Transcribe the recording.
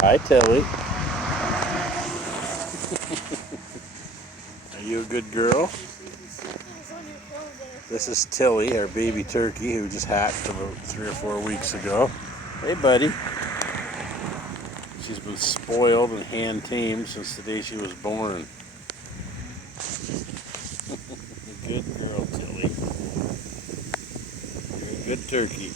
Hi, Tilly. Are you a good girl? This is Tilly, our baby turkey, who just hatched about 3 or 4 weeks ago. Hey, buddy. She's been spoiled and hand-tamed since the day she was born. Good girl, Tilly. You're a good turkey.